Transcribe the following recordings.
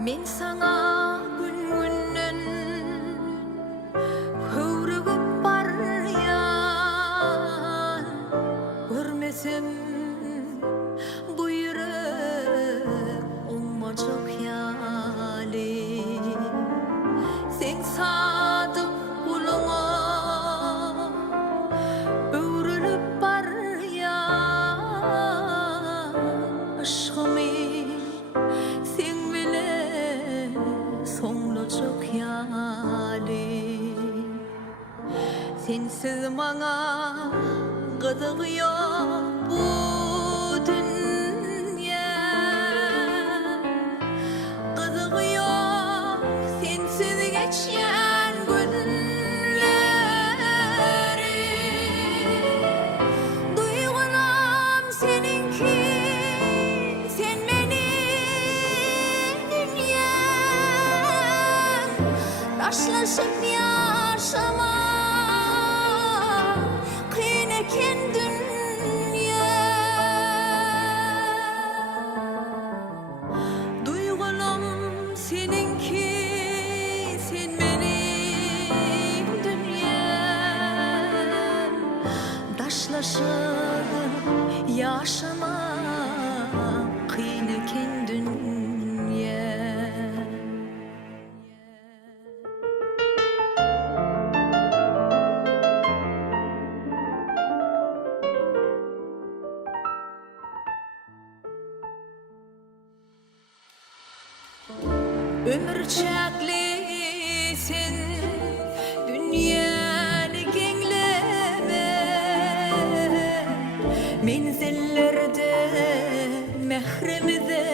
Men sana gün-günden hövregip baryan, görmesem bu yürek olmacak yali. Sen sadık kuluna öwrülüp baryan, aşkımı sen bilen soňlajak ýaly. Sensiz maňa gyzyk ýok bu dünýä, gyzyk ýok sensiz geçýän günleri. Duygulam seninki, sen menin dünyam. Taşlaşıp yaşama kyn eken dünya. Duygulam seninki, sen menin dünyam. Taşlaşıp yaşama kyn eken dünya. Ömür çäkli sen dünýäni geňleme, menzillerde mehrimize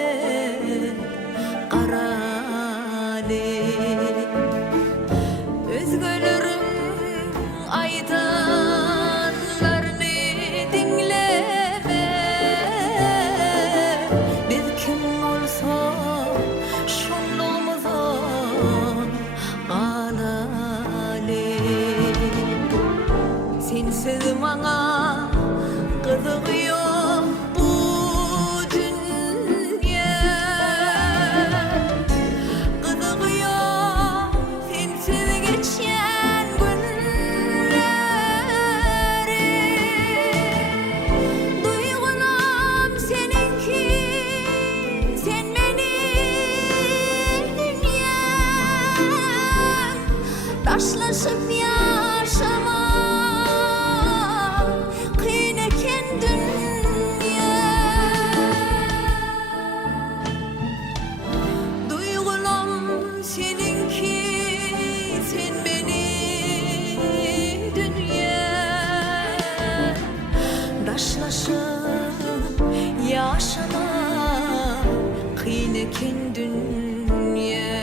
garaly. Özgelerin aýdanlaryny dinleme, biz kim bolsak şonumuzdan alaly. Sensiz maňa gyzyk ýok bu dünýä, gyzyk ýok sensiz geçýän günleri. Duygulam seninki, sen menin dünyam. Taşlaşıp yaşama kyn eken dünya. Duygulam seninki, sen menin dünyam. Taşlaşıp yaşama kyn eken dünya.